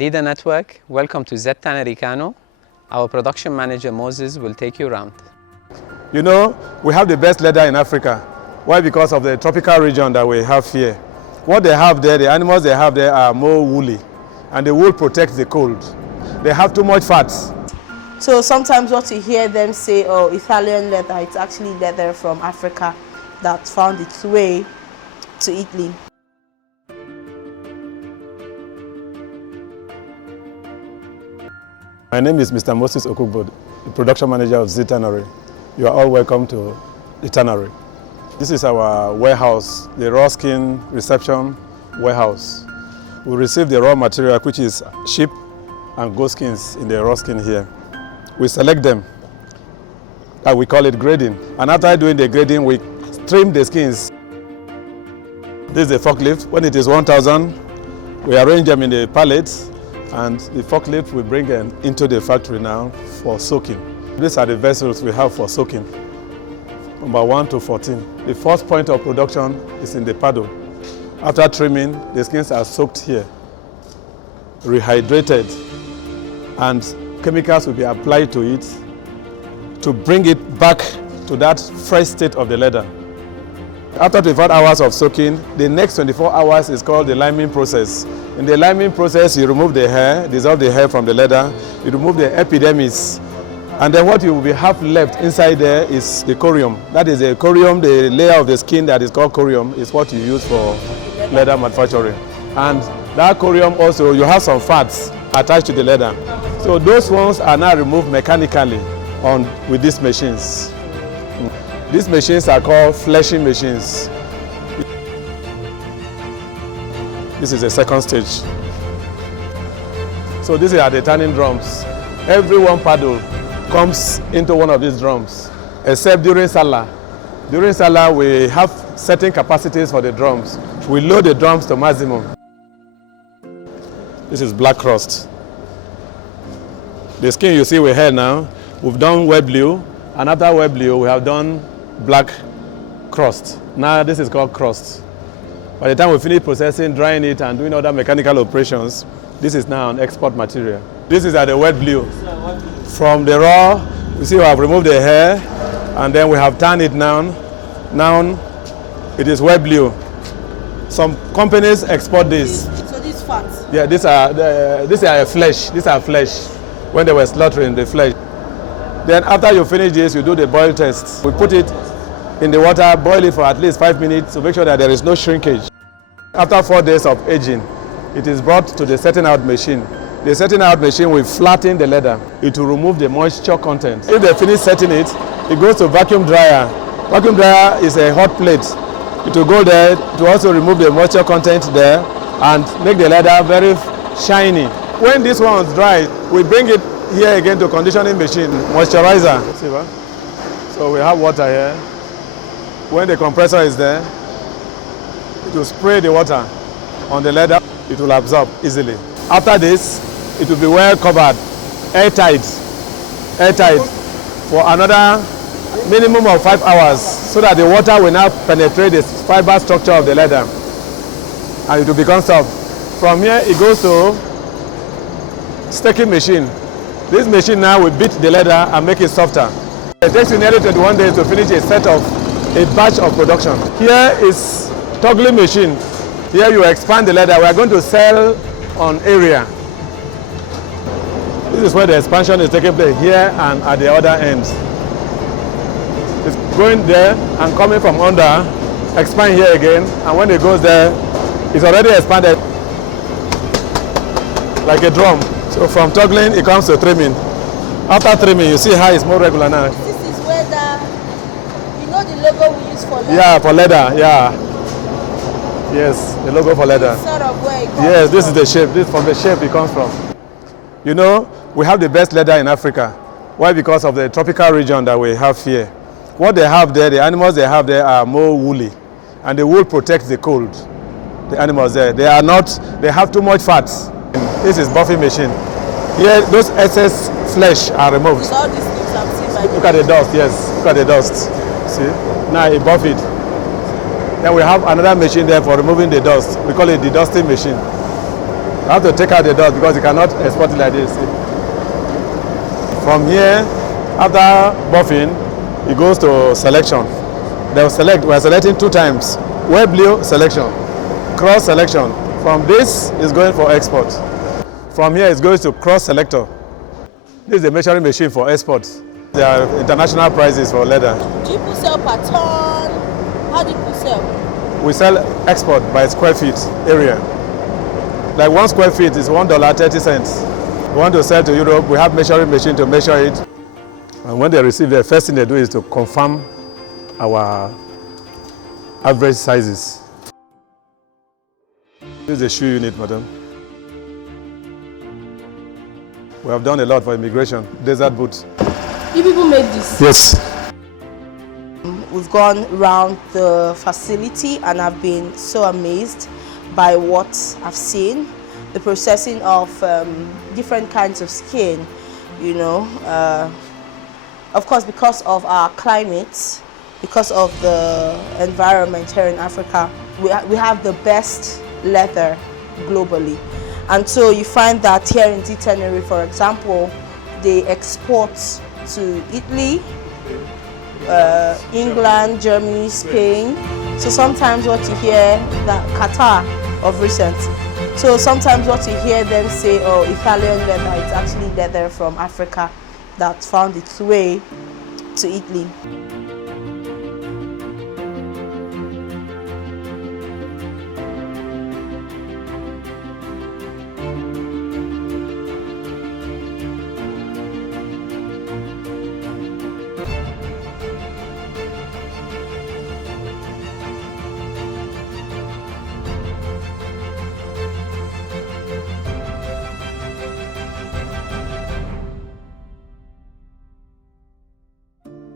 Leader Network, welcome to Z-Tannery Kano. Our production manager Moses will take you around. You know, we have the best leather in Africa. Why? Because of the tropical region that we have here. What they have there, the animals they have there are more woolly, and the wool protects the cold. They have too much fat. So sometimes what you hear them say, oh, Italian leather, it's actually leather from Africa that found its way to Italy. My name is Mr. Moses Okugbo, the production manager of Z-Tannery. You are all welcome to the tannery. This is our warehouse, the raw skin reception warehouse. We receive the raw material, which is sheep and goat skins in the raw skin here. We select them, and we call it grading. And after doing the grading, we trim the skins. This is the forklift. When it is 1,000, we arrange them in the pallets, and the forklift we bring them into the factory now for soaking. These are the vessels we have for soaking, number 1 to 14. The first point of production is in the paddle. After trimming, the skins are soaked here, rehydrated, and chemicals will be applied to it to bring it back to that fresh state of the leather. After 24 hours of soaking, the next 24 hours is called the liming process. In the liming process, you remove the hair, dissolve the hair from the leather, you remove the epidermis, and then what you will have left inside there is the corium. That is the corium, the layer of the skin that is called corium, is what you use for leather manufacturing. And that corium also, you have some fats attached to the leather. So those ones are now removed mechanically with these machines. These machines are called fleshing machines. This is the second stage. So these are the tanning drums. Every one paddle comes into one of these drums, except during Salah. During Salah, we have certain capacities for the drums. We load the drums to maximum. This is black crust. The skin you see we have now, we've done wet blue, and after wet blue, we have done black crust. Now this is called crust. By the time we finish processing, drying it, and doing other mechanical operations, this is now an export material. This is at the wet blue. From the raw, you see we have removed the hair, and then we have tanned it now. Now it is wet blue. Some companies export this. So these fats? Yeah, these are flesh. These are flesh. When they were slaughtering the flesh. Then after you finish this, you do the boil test. We put it in the water, boil it for at least 5 minutes to make sure that there is no shrinkage. After 4 days of aging, it is brought to the setting out machine. The setting out machine will flatten the leather. It will remove the moisture content. If they finish setting it, it goes to vacuum dryer. Vacuum dryer is a hot plate. It will go there to also remove the moisture content there and make the leather very shiny. When this one is dry, we bring it here again to conditioning machine, moisturizer. So we have water here. When the compressor is there, it will spray the water on the leather. It will absorb easily. After this, it will be well covered, airtight for another minimum of 5 hours, so that the water will now penetrate the fiber structure of the leather, and it will become soft. From here, it goes to staking machine. This machine now will beat the leather and make it softer. It takes you nearly 21 days to finish a batch of production. Here is toggling machine. Here you expand the leather. We are going to sell on area. This is where the expansion is taking place, here and at the other ends. It's going there and coming from under, expand here again, and when it goes there, it's already expanded like a drum. So from toggling, it comes to trimming. After trimming, you see how it's more regular now. This is where the logo we use for leather? Yeah, for leather, yeah. Yes, the logo for leather. This sort of where it comes Yes, this from. is the shape. This is from the shape it comes from. You know, we have the best leather in Africa. Why? Because of the tropical region that we have here. What they have there, the animals they have there are more woolly, and the wool protects the cold. The animals there, they have too much fat. This is buffing machine. Here, those excess flesh are removed. With all these things I'm seeing by Look at the dust, yes. Look at the dust. See? Now it buff it. Then we have another machine there for removing the dust. We call it the dusting machine. I have to take out the dust because you cannot export it like this. From here, after buffing, it goes to selection. They will select, we are selecting 2 times. Web blue selection, cross selection. From this is going for export. From here it goes to cross selector. This is a measuring machine for export. There are international prices for leather. Do you sell per ton? How do you sell? We sell export by square feet area. Like 1 square feet is $1.30. We want to sell to Europe, we have measuring machine to measure it. And when they receive, the first thing they do is to confirm our average sizes. This is the shoe unit, madam. We have done a lot for immigration, desert boots. You people made this? Yes. We've gone around the facility and I've been so amazed by what I've seen. The processing of different kinds of skin, you know. Of course, because of our climate, because of the environment here in Africa, we have the best leather globally. And so you find that here in Z-Tannery, for example, they export to Italy, England, Germany, Spain. So sometimes what you hear, that Qatar of recent. So sometimes what you hear them say, oh, Italian leather, it's actually leather from Africa that found its way to Italy.